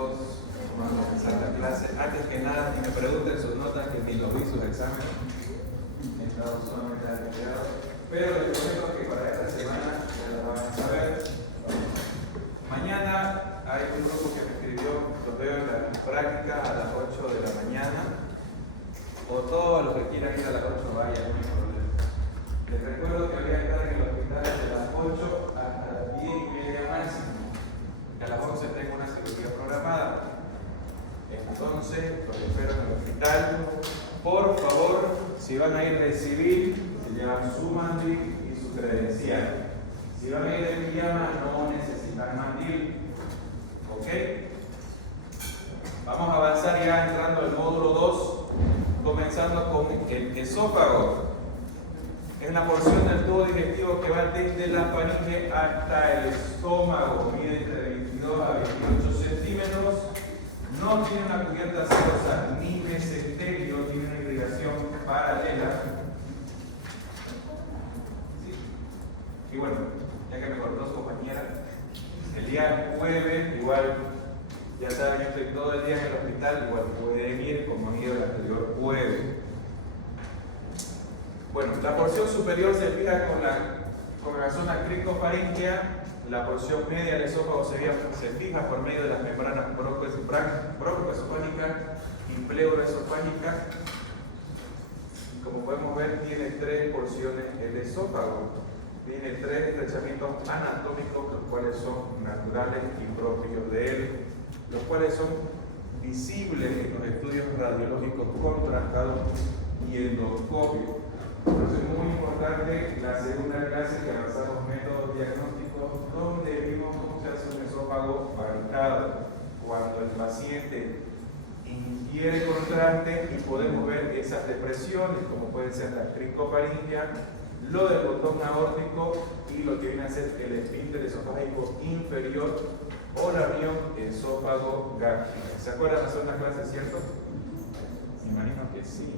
chicos, vamos a empezar la clase. Antes que nada, ni me pregunten sus notas, que ni los vi sus exámenes. He estado sumamente retirado. Pero les prometo que para esta semana ya lo van a saber. Mañana hay un grupo que me escribió, los veo en la práctica a las 8 de la mañana. O todos los que quieran ir a las 8 vayan, no hay problema. Les recuerdo que voy a estar en el hospital de las 8 hasta las 10:30 máximo. Que a las 11 tengo una cirugía programada. Entonces, los espero en el hospital. Por favor, si van a ir de civil, se llevan su mandil y su credencial. Si van a ir de pijama, no necesitan mandil. ¿Ok? Vamos a avanzar ya entrando al módulo 2, comenzando con el esófago. Es la porción del tubo digestivo que va desde la faringe hasta el estómago. Mide entre 22 a 28 centímetros. No tiene una cubierta serosa ni mesenterio, tiene una irrigación paralela. Sí. Y bueno, ya que me cortó su compañera, el día jueves, igual, ya saben, yo estoy todo el día en el hospital, igual pueden ir como han ido el anterior jueves. Bueno, la porción superior se fija con la zona cricofaringea. La porción media del esófago se fija por medio de las membranas broncoesofágicas y pleuroesofágicas. Como podemos ver, tiene tres porciones el esófago. Tiene tres estrechamientos anatómicos, los cuales son naturales y propios de él, los cuales son visibles en los estudios radiológicos contrastados y endoscopios. Por eso es muy importante la segunda clase que avanzamos métodos diagnósticos, donde vimos cómo se hace un esófago barricado, cuando el paciente ingiere contraste y podemos ver esas depresiones, como puede ser la cricofaringea, lo del botón aórtico y lo que viene a ser el esfínter esofágico inferior o la región esófago gástrica. ¿Se acuerdan de la segunda clase, cierto? Me imagino que sí.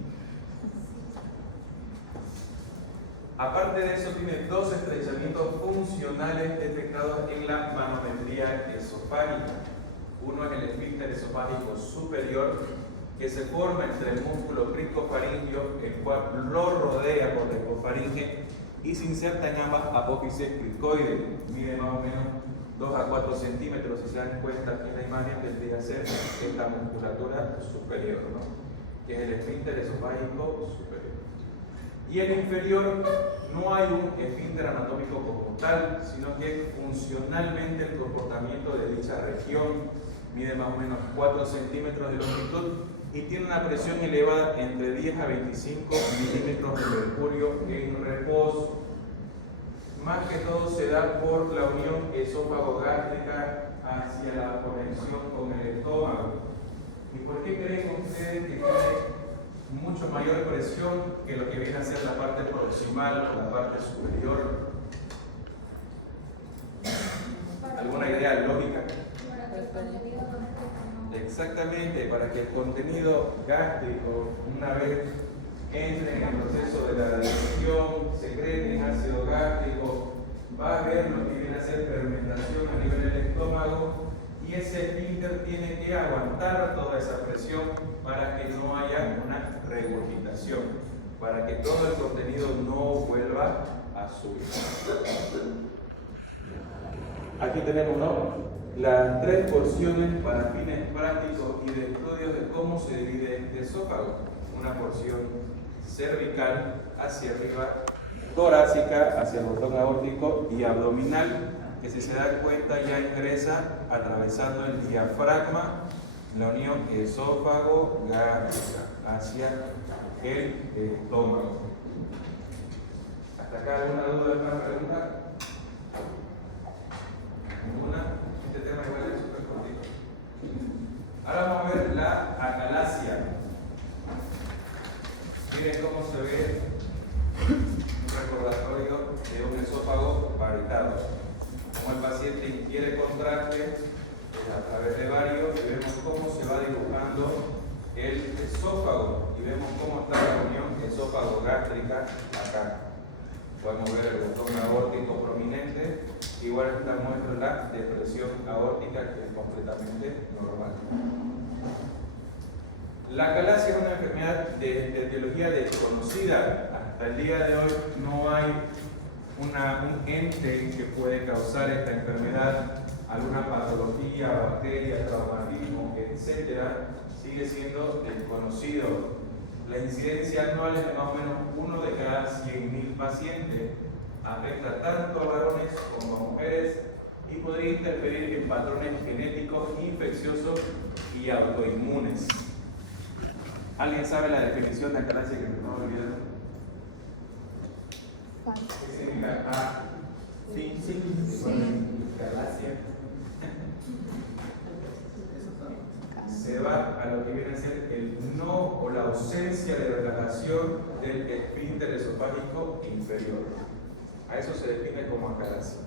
Aparte de eso, tiene dos estrechamientos funcionales detectados en la manometría esofágica. Uno es el esfínter esofágico superior, que se forma entre el músculo cricofaringeo, el cual lo rodea por la hipofaringe y se inserta en ambas apófisis cricoides. Mide más o menos 2 a 4 centímetros, si se dan cuenta en la imagen, tendría ser esta musculatura superior, ¿no? Que es el esfínter esofágico superior. Y en el inferior no hay un esfínter anatómico como tal, sino que funcionalmente el comportamiento de dicha región mide más o menos 4 centímetros de longitud y tiene una presión elevada entre 10 a 25 milímetros de mercurio en reposo. Más que todo se da por la unión esófago-gástrica hacia la conexión con el estómago. ¿Y por qué creen ustedes que tiene mucho mayor presión que lo que viene a ser la parte proximal o la parte superior? ¿Alguna idea lógica? Exactamente, para que el contenido gástrico, una vez entre en el proceso de la digestión, secrete en ácido gástrico, va a haber lo que viene a ser fermentación a nivel del estómago, y ese esfínter tiene que aguantar toda esa presión para que no haya una regurgitación, para que todo el contenido no vuelva a subir. Aquí tenemos, ¿no?, las tres porciones para fines prácticos y de estudios de cómo se divide este esófago. Una porción cervical hacia arriba, torácica hacia el botón aórtico y abdominal, que si se dan cuenta ya ingresa atravesando el diafragma, la unión esófago-gástrica hacia el estómago. ¿Hasta acá alguna duda, alguna pregunta? ¿Ninguna? Este tema igual es súper cortito. Ahora vamos a ver la acalasia. Miren cómo se ve un recordatorio de un esófago barricado. Como el paciente ingiere contraste a través de varios, y vemos cómo se va dibujando el esófago y vemos cómo está la unión esófago-gástrica acá. Podemos ver el botón aórtico prominente Igual esta muestra la depresión aórtica, que es completamente normal. La acalasia es una enfermedad de etiología desconocida. Hasta el día de hoy no hay un ente que puede causar esta enfermedad, alguna patología, bacteria, traumatismo, etcétera, sigue siendo desconocido. La incidencia anual es de más o menos 1 de cada 100.000 pacientes. Afecta tanto a varones como a mujeres y podría interferir en patrones genéticos, infecciosos y autoinmunes. ¿Alguien sabe la definición de acalasia que me estaba olvidando? ¿Qué significa? Acalasia. Se va a lo que viene a ser el no o la ausencia de relajación del esfínter esofágico inferior. A eso se define como acalasia.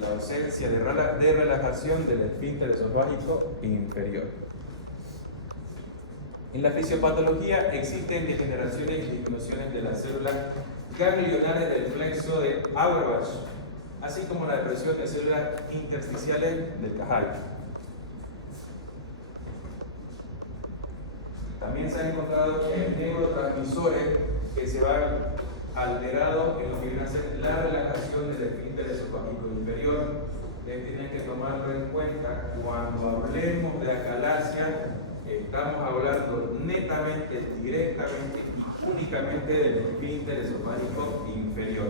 La ausencia de relajación del esfínter esofágico inferior. En la fisiopatología existen degeneraciones y disminuciones de las células ganglionares del plexo de Auerbach, así como la depresión de células intersticiales del Cajal. También se han encontrado neurotransmisores que se van alterados en lo que viene a ser la relajación del esfínter esofágico inferior. Tienen que tomarlo en cuenta cuando hablemos de acalasia. Estamos hablando netamente, directamente y únicamente del esfínter esofágico inferior.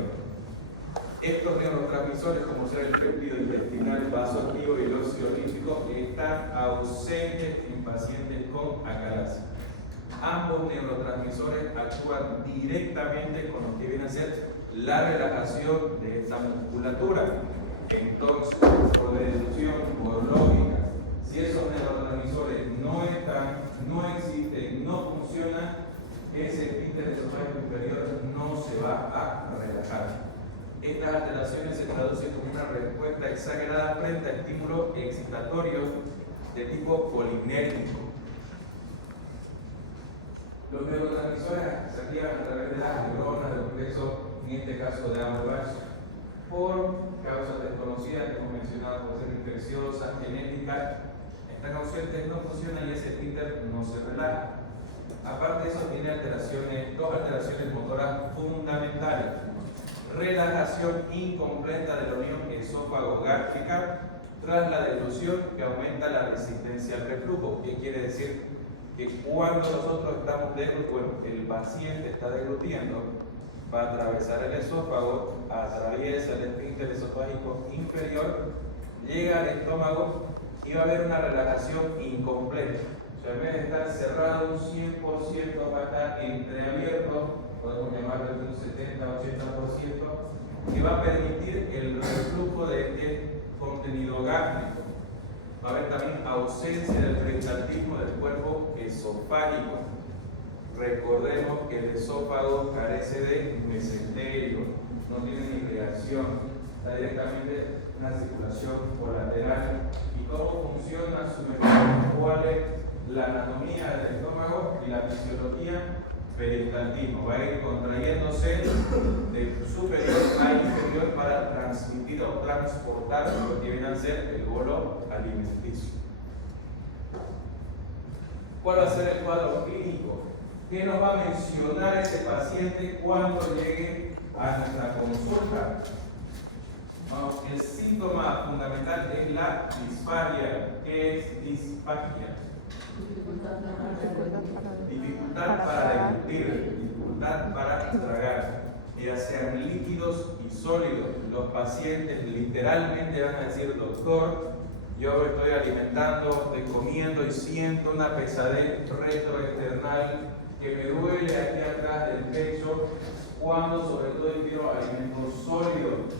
Estos neurotransmisores, como ser el péptido intestinal, el vasoactivo y el óxido nítrico, están ausentes en pacientes con acalasia. Ambos neurotransmisores actúan directamente con lo que viene a ser la relajación de esta musculatura. Entonces, por deducción, por lógica, si esos neurotransmisores no están, no existen, no funcionan, ese esfínter esofágico inferior no se va a relajar. Estas alteraciones se traducen como una respuesta exagerada frente a estímulos excitatorios de tipo colinérgico. Los neurotransmisores se activan a través de las neuronas del plexo, en este caso de Auerbach, por causas desconocidas que hemos mencionado, por ser infecciosas, genéticas. Están ausentes, no funcionan y ese esfínter no se relaja. Aparte de eso, tiene dos alteraciones motoras fundamentales. Relajación incompleta de la unión esófago-gástrica tras la deglución, que aumenta la resistencia al reflujo. ¿Qué quiere decir? Que cuando nosotros estamos el paciente está deglutiendo, va a atravesar el esófago, atraviesa el esfínter esofágico inferior, llega al estómago y va a haber una relajación incompleta. O sea, en vez de estar cerrado un 100%, va a estar entreabierto, podemos llamarlo de un 70-80%, que va a permitir el reflujo de este contenido gástrico. Va a haber también ausencia del peristaltismo del cuerpo esofágico. Recordemos que el esófago carece de mesenterio, no tiene ni reacción, está directamente una circulación colateral. ¿Y cómo funciona su mecanismo? ¿Cuál es la anatomía del estómago y la fisiología? Peristaltismo, va a ir contrayéndose de superior a inferior para transmitir o transportar lo que viene a ser el bolo alimenticio. ¿Cuál va a ser el cuadro clínico? ¿Qué nos va a mencionar ese paciente cuando llegue a nuestra consulta? Bueno, el síntoma fundamental es la disfagia. ¿Qué es disfagia? Dificultad para deglutir, dificultad para tragar, ya sean líquidos y sólidos. Los pacientes literalmente van a decir: doctor, yo estoy alimentando, estoy comiendo y siento una pesadez retroesternal que me duele aquí atrás del pecho, cuando sobre todo ingiero alimentos sólidos.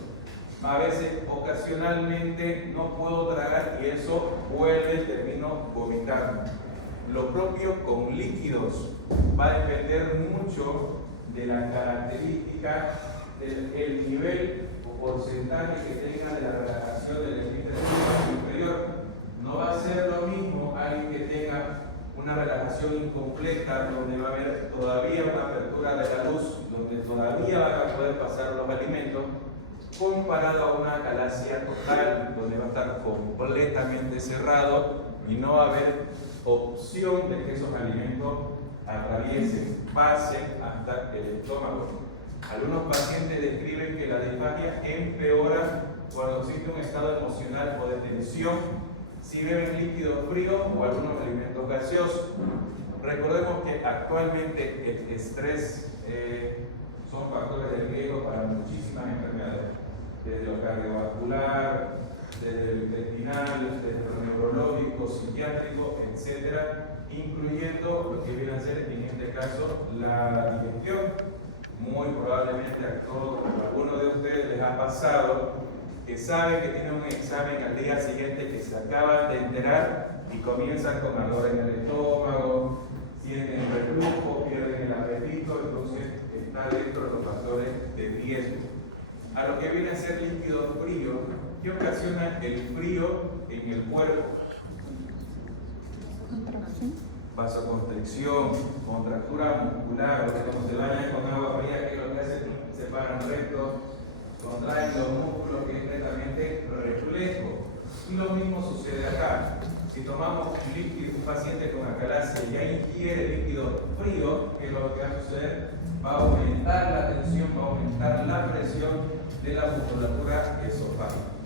A veces, ocasionalmente, no puedo tragar y eso vuelve, termino vomitando. Lo propio con líquidos, va a depender mucho de la característica, del nivel o porcentaje que tenga de la relajación del esfínter inferior. No va a ser lo mismo alguien que tenga una relajación incompleta, donde va a haber todavía una apertura de la luz, donde todavía van a poder pasar los alimentos, comparado a una acalasia total, donde va a estar completamente cerrado y no va a haber opción de que esos alimentos atraviesen, pasen hasta el estómago. Algunos pacientes describen que la disfagia empeora cuando existe un estado emocional o de tensión, si beben líquido frío o algunos alimentos gaseosos. Recordemos que actualmente el estrés son factores de riesgo para muchísimas enfermedades, desde lo cardiovascular, desde lo intestinal, desde lo neurológico, psiquiátrico, etcétera, incluyendo lo que viene a ser en este caso la digestión. Muy probablemente a alguno de ustedes les ha pasado que saben que tienen un examen al día siguiente que se acaban de enterar y comienzan con ardor en el estómago, sienten reflujo, pierden el apetito, entonces está dentro de los factores de riesgo. A lo que viene a ser líquido frío, ¿qué ocasiona el frío en el cuerpo? Vasoconstricción, contractura muscular, o sea, como se bañan con agua fría, que lo que hacen se paran rectos, contraen los músculos, que es netamente reflejo. Y lo mismo sucede acá. Si tomamos un paciente con acalasia y ya ingiere líquido frío, ¿qué es lo que va a suceder? Va a aumentar la tensión, va a aumentar la presión de la musculatura esofágica.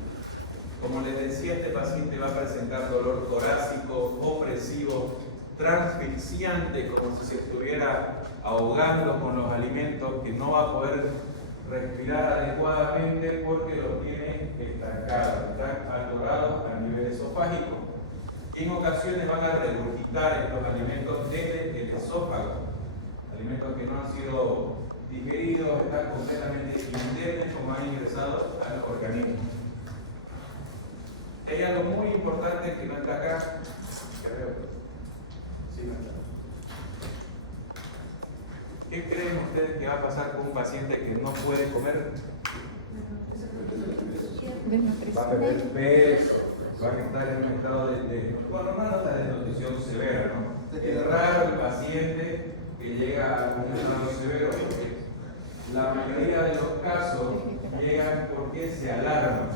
Como les decía, este paciente va a presentar dolor torácico, opresivo, transfixiante, como si se estuviera ahogando con los alimentos, que no va a poder respirar adecuadamente porque los tiene estancados, están atorados a nivel esofágico. En ocasiones van a regurgitar estos alimentos desde el esófago, alimentos que no han sido digeridos, están completamente indemnes como han ingresado al organismo. Hay algo muy importante que no está acá, creo. Sí, no está. ¿Qué creen ustedes que va a pasar con un paciente que no puede comer? Va a perder peso, va a estar en un estado bueno, no está de desnutrición severa, ¿no? Es raro el paciente que llega a un estado severo, porque la mayoría de los casos llegan porque se alarman.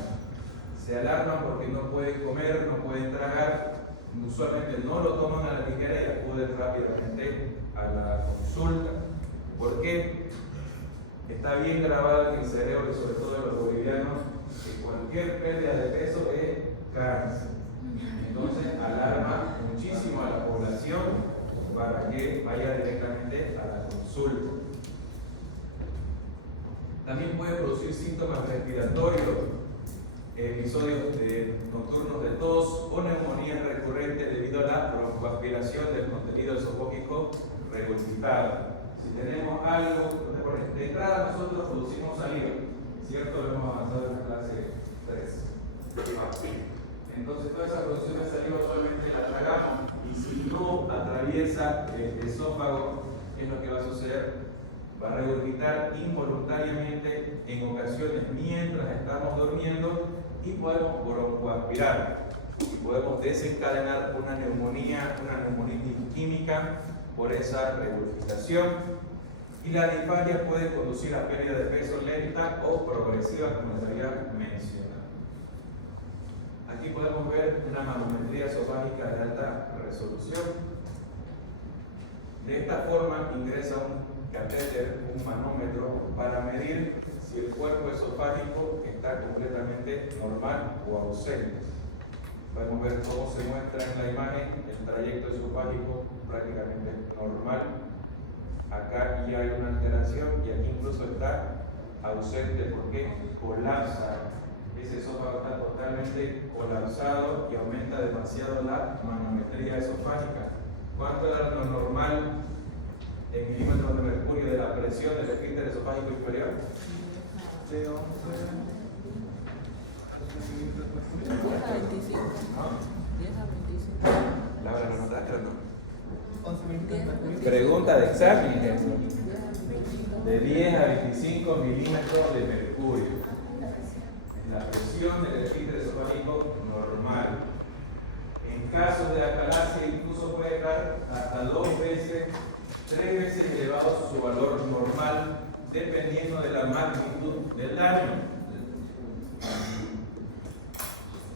Se alarman porque no pueden comer, no pueden tragar, usualmente no lo toman a la ligera y acuden rápidamente a la consulta. ¿Por qué? Está bien grabado en el cerebro, y sobre todo en los bolivianos, que cualquier pérdida de peso es cáncer. Entonces alarma muchísimo a la población para que vaya directamente a la consulta. También puede producir síntomas respiratorios, episodios nocturnos de tos o neumonías recurrentes debido a la broncoaspiración del contenido esofágico regurgitado. Si tenemos algo, de entrada nosotros producimos saliva, ¿cierto? Lo hemos avanzado en la clase 3. Entonces toda esa producción de saliva solamente la tragamos y si no atraviesa el esófago, ¿qué es lo que va a suceder? Va a regurgitar involuntariamente en ocasiones mientras estamos durmiendo y podemos broncoaspirar y podemos desencadenar una neumonía, una neumonitis química por esa regurgitación. Y la disfagia puede conducir a pérdida de peso lenta o progresiva, como les había mencionado. Aquí podemos ver una manometría esofágica de alta resolución. De esta forma ingresa un catéter, un manómetro, para medir si el cuerpo esofágico está completamente normal o ausente. Podemos ver cómo se muestra en la imagen el trayecto esofágico prácticamente normal. Acá ya hay una alteración y aquí incluso está ausente porque colapsa. Ese esófago está totalmente colapsado y aumenta demasiado la manometría esofágica. ¿Cuánto era lo normal en milímetros de mercurio de la presión del esfínter esofágico inferior? De 11 a 25. ¿No? 10 a 25. ¿Laura lo notaste o no? 11 milímetros de mercurio. Pregunta de examen, ejemplo. De 10 a 25 milímetros de mercurio. La presión del esfínter esofágico normal. En casos de acalasia incluso puede estar hasta 2 veces, 3 veces elevado su valor normal, dependiendo de la magnitud del daño.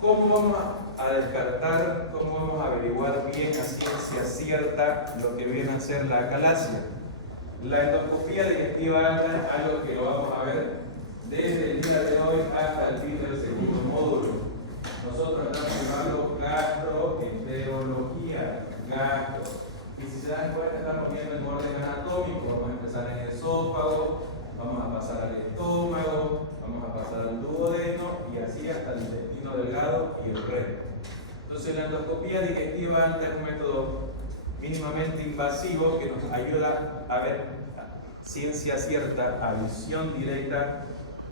¿Cómo vamos a descartar, cómo vamos a averiguar bien a ciencia cierta lo que viene a ser la acalasia? La endoscopía digestiva alta es algo que lo vamos a ver desde el día de hoy hasta el fin del segundo módulo. Nosotros estamos llevando gastroenterología, gastro. Y si se dan cuenta, estamos viendo el orden anatómico. Vamos a empezar en el esófago, vamos a pasar al estómago, vamos a pasar al duodeno y así hasta el intestino delgado y el recto. Entonces, la endoscopía digestiva alta es un método mínimamente invasivo que nos ayuda a ver ciencia cierta, a visión directa,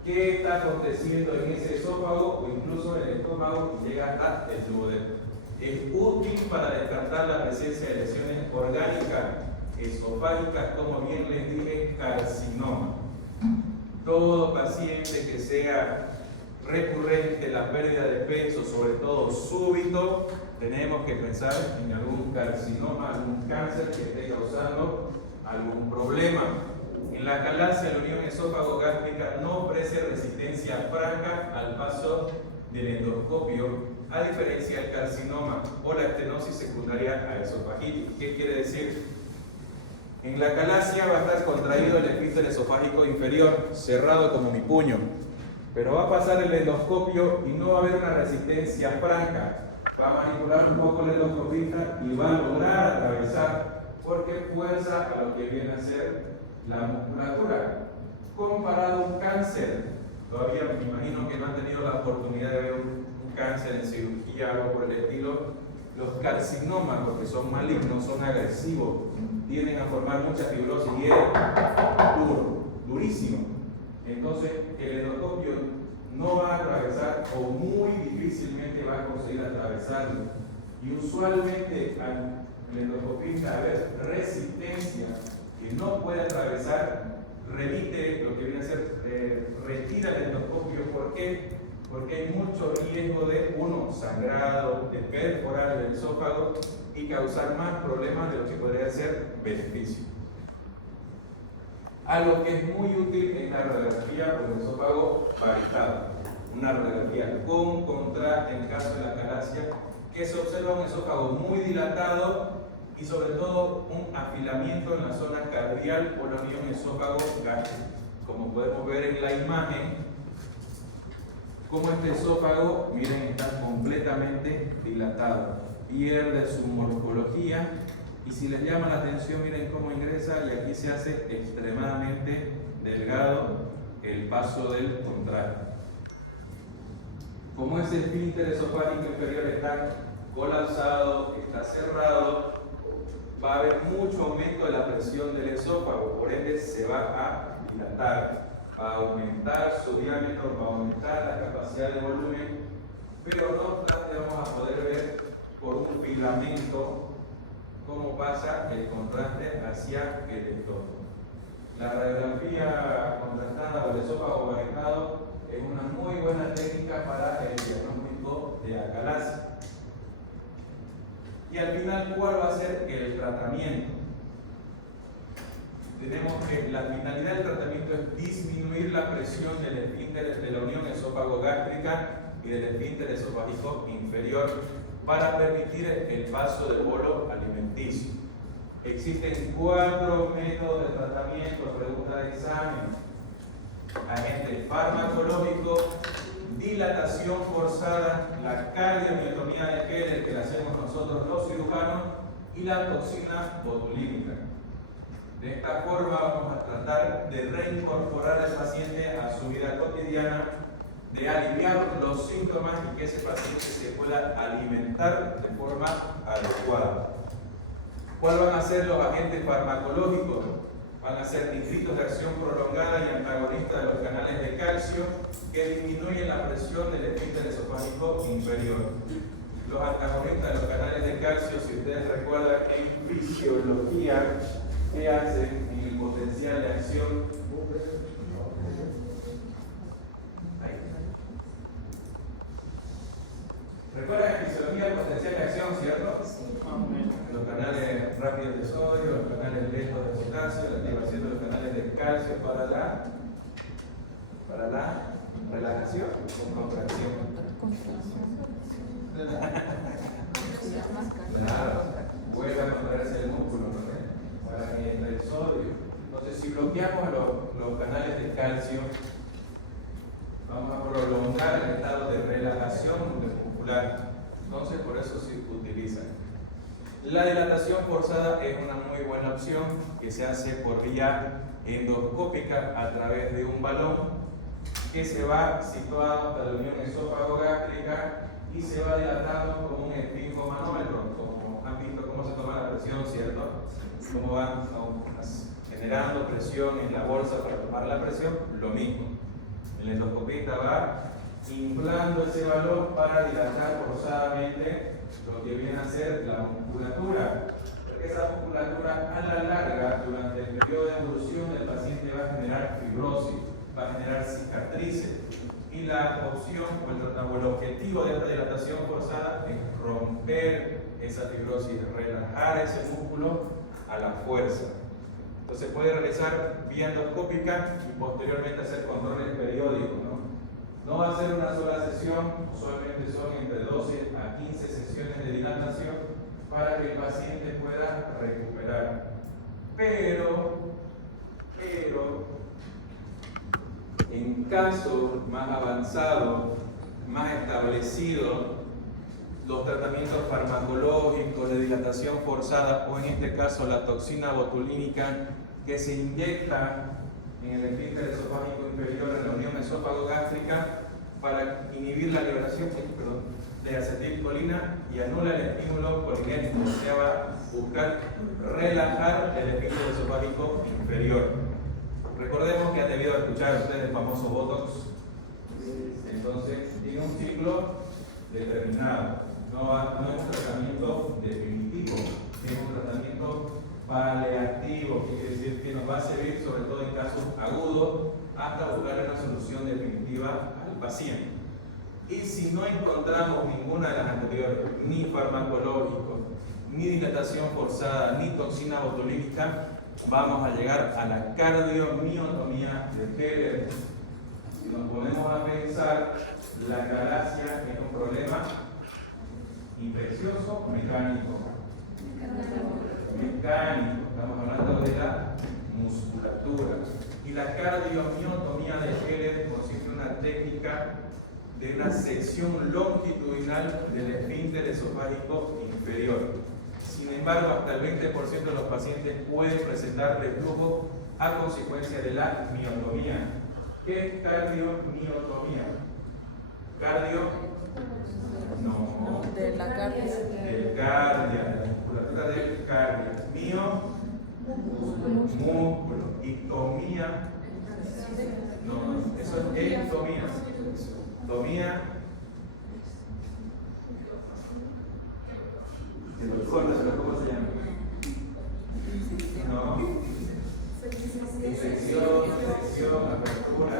qué está aconteciendo en ese esófago o incluso en el estómago y llega hasta el duodeno. Es útil para descartar la presencia de lesiones orgánicas esofágicas, como bien les dije, carcinoma. Todo paciente que sea recurrente la pérdida de peso, sobre todo súbito, tenemos que pensar en algún carcinoma, algún cáncer que esté causando algún problema. En la acalasia, la unión esófago-gástrica no ofrece resistencia franca al paso del endoscopio, a diferencia del carcinoma o la estenosis secundaria a esofagitis. ¿Qué quiere decir? En la acalasia va a estar contraído el esfínter esofágico inferior, cerrado como mi puño, pero va a pasar el endoscopio y no va a haber una resistencia franca. Va a manipular un poco el endoscopista y va a lograr atravesar porque fuerza a lo que viene a ser la musculatura. Comparado a un cáncer, todavía me imagino que no han tenido la oportunidad de ver un cáncer en cirugía o algo por el estilo. Los carcinomas, porque son malignos, son agresivos, tienden a formar mucha fibrosis y es duro, durísimo. Entonces, el endoscopio no va a atravesar o muy difícilmente va a conseguir atravesarlo. Y usualmente al endoscopista haber resistencia que no puede atravesar, remite lo que viene a ser, retira el endoscopio. ¿Por qué? Porque hay mucho riesgo de, uno, sangrado, de perforar el esófago y causar más problemas de lo que podría ser beneficio. Algo que es muy útil es la radiografía por el esófago varitado. Una radiografía con contraste en caso de la acalasia, que se observa un esófago muy dilatado y sobre todo un afilamiento en la zona cardial por la unión esófago-gástrica. Como podemos ver en la imagen, como este esófago, miren, está completamente dilatado, pierde su morfología y si les llama la atención, miren cómo ingresa y aquí se hace extremadamente delgado el paso del contraste. Como ese esfínter esofágico inferior está colapsado, está cerrado, va a haber mucho aumento de la presión del esófago, por ende se va a dilatar, va a aumentar su diámetro, va a aumentar la capacidad de volumen, pero no obstante vamos a poder ver por un filamento cómo pasa el contraste hacia el estómago. La radiografía contrastada o el esófago varitado es una muy buena técnica para el diagnóstico de acalasia. Y al final, ¿cuál va a ser el tratamiento? Tenemos que la finalidad del tratamiento es disminuir la presión del esfínter de la unión esófago-gástrica y del esfínter esofágico inferior para permitir el paso del bolo alimenticio. Existen 4 métodos de tratamiento, pregunta de examen: agente farmacológico, dilatación forzada, la cardiomiotomía de Keller, que la hacemos nosotros los cirujanos, y la toxina botulínica. De esta forma vamos a tratar de reincorporar al paciente a su vida cotidiana, de aliviar los síntomas y que ese paciente se pueda alimentar de forma adecuada. ¿Cuáles van a ser los agentes farmacológicos? Van a ser nitritos de acción prolongada y antagonistas de los canales de calcio que disminuyen la presión del esfínter esofágico inferior. Los antagonistas de los canales de calcio, si ustedes recuerdan en fisiología, ¿qué hacen en el potencial de acción? ¿Recuerdan en fisiología el potencial de acción, cierto? Los canales rápidos de sodio, los canales lentos de potasio, la activación de los canales de calcio para la relajación o contracción. bloqueamos los canales de calcio, vamos a prolongar el estado de relajación muscular. Entonces, por eso se utiliza. La dilatación forzada es una muy buena opción que se hace por vía endoscópica a través de un balón que se va situado hasta la unión esófago-gástrica y se va dilatando con un esfingomanómetro. Como han visto cómo se toma la presión, ¿cierto? Cómo va generando presión en la bolsa para tomar la presión, lo mismo. El endoscopista va inflando ese balón para dilatar forzadamente lo que viene a ser la musculatura. Porque esa musculatura a la larga, durante el periodo de evolución, el paciente va a generar fibrosis, va a generar cicatrices. Y la opción o el objetivo de esta dilatación forzada es romper esa fibrosis, relajar ese músculo a la fuerza. Entonces puede realizar vía endoscópica y posteriormente hacer controles periódicos, ¿no? No va a ser una sola sesión, usualmente son entre 12 a 15 sesiones de dilatación para que el paciente pueda recuperar. Pero en casos más avanzados, más establecidos, los tratamientos farmacológicos de dilatación forzada, o en este caso la toxina botulínica que se inyecta en el esfínter esofágico inferior en la unión esófago-gástrica para inhibir la liberación de acetilcolina y anula el estímulo colinérgico, o sea, va a buscar relajar el esfínter esofágico inferior. Recordemos que han debido escuchar ustedes el famoso Botox. Entonces, tiene un ciclo determinado. No es un tratamiento definitivo, es un tratamiento paliativo, que quiere decir que nos va a servir sobre todo en casos agudos hasta buscar una solución definitiva al paciente. Y si no encontramos ninguna de las anteriores, ni farmacológico, ni dilatación forzada, ni toxina botulínica, vamos a llegar a la cardiomiotomía de Heller. Si nos ponemos a pensar, la galaxia es un problema infeccioso o mecánico. Mecánico, estamos hablando de la musculatura. Y la cardiomiotomía de Heller consiste en una técnica de una sección longitudinal del esfínter esofágico inferior. Sin embargo, hasta el 20% de los pacientes pueden presentar reflujo a consecuencia de la miotomía. ¿Qué es cardiomiotomía? Cardio, no, de la cardia. del cardia, de la musculatura del cardia. Mio, músculo. Y tomía, no, eso es ectomía. Tomía, ¿cómo se llama? No. Infección, sección, apertura.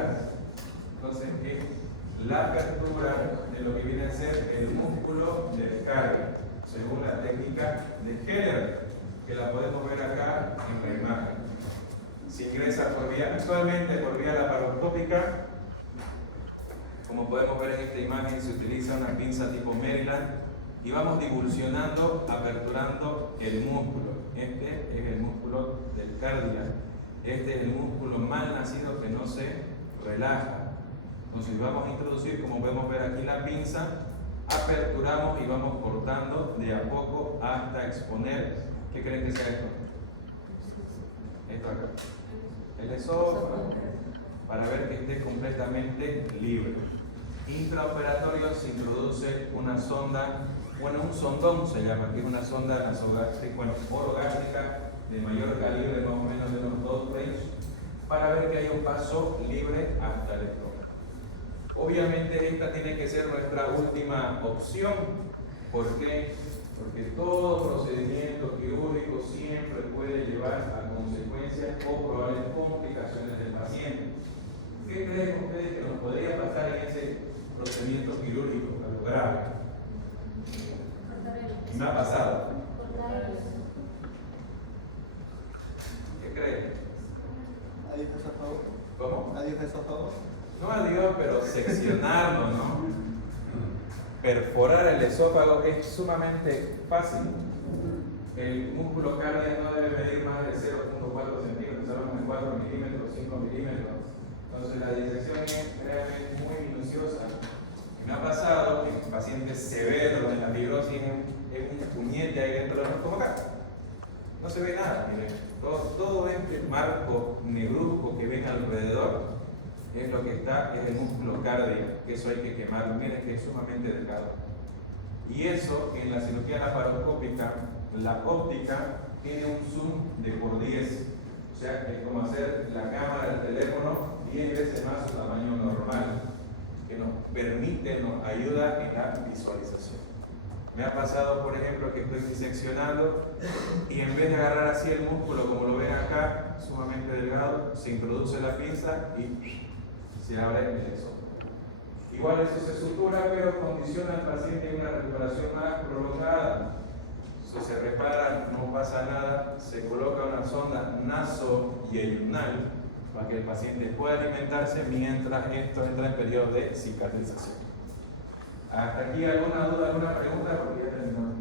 Entonces, es la apertura de lo que viene a ser el músculo del cardio, según la técnica de Heller, que la podemos ver acá en la imagen. Se ingresa actualmente por vía laparoscópica. Como podemos ver en esta imagen, se utiliza una pinza tipo Maryland y vamos divulsionando, aperturando el músculo. Este es el músculo del cardia. Este es el músculo mal nacido que no se relaja. Entonces vamos a introducir, como podemos ver aquí la pinza, aperturamos y vamos cortando de a poco hasta exponer. ¿Qué creen que sea esto? Esto acá. El esófago, para ver que esté completamente libre. Intraoperatorio se introduce una sonda, un sondón se llama, que es una sonda nasogástrica, orogástrica de mayor calibre, más o menos de unos 2 French, para ver que hay un paso libre hasta el estómago. Obviamente esta tiene que ser nuestra última opción. ¿Por qué? Porque todo procedimiento quirúrgico siempre puede llevar a consecuencias o probables complicaciones del paciente. ¿Qué creen ustedes que nos podría pasar en ese procedimiento quirúrgico, algo grave? Me ha pasado. ¿Qué creen? ¿Adiós esófago? ¿Cómo? ¿Adiós esófago? No adiós, pero seccionarlo, ¿no? Perforar el esófago es sumamente fácil. El músculo cardia no debe medir más de 0.4 centímetros. sabemos de 4 milímetros, 5 milímetros. Entonces la disección es realmente muy minuciosa. Me ha pasado en pacientes severos de la fibrosis es un puñete ahí dentro de los, como acá. No se ve nada, miren. Todo este marco negruzco que ven alrededor es lo que está, es el músculo cardíaco, que eso hay que quemarlo. Miren que es sumamente delgado. Y eso en la cirugía laparoscópica, la óptica tiene un zoom de por 10. O sea, es como hacer la cámara del teléfono 10 veces más su tamaño normal, que nos permite, nos ayuda en la visualización. Me ha pasado, por ejemplo, que estoy diseccionando y en vez de agarrar así el músculo, como lo ven acá, sumamente delgado, se introduce la pinza y se abre el exófago. Igual eso se sutura, pero condiciona al paciente en una recuperación más prolongada. Eso se repara, no pasa nada, se coloca una sonda nasoyeyunal para que el paciente pueda alimentarse mientras esto entra en periodo de cicatrización. ¿Hasta aquí alguna duda, alguna pregunta? Porque ya terminamos.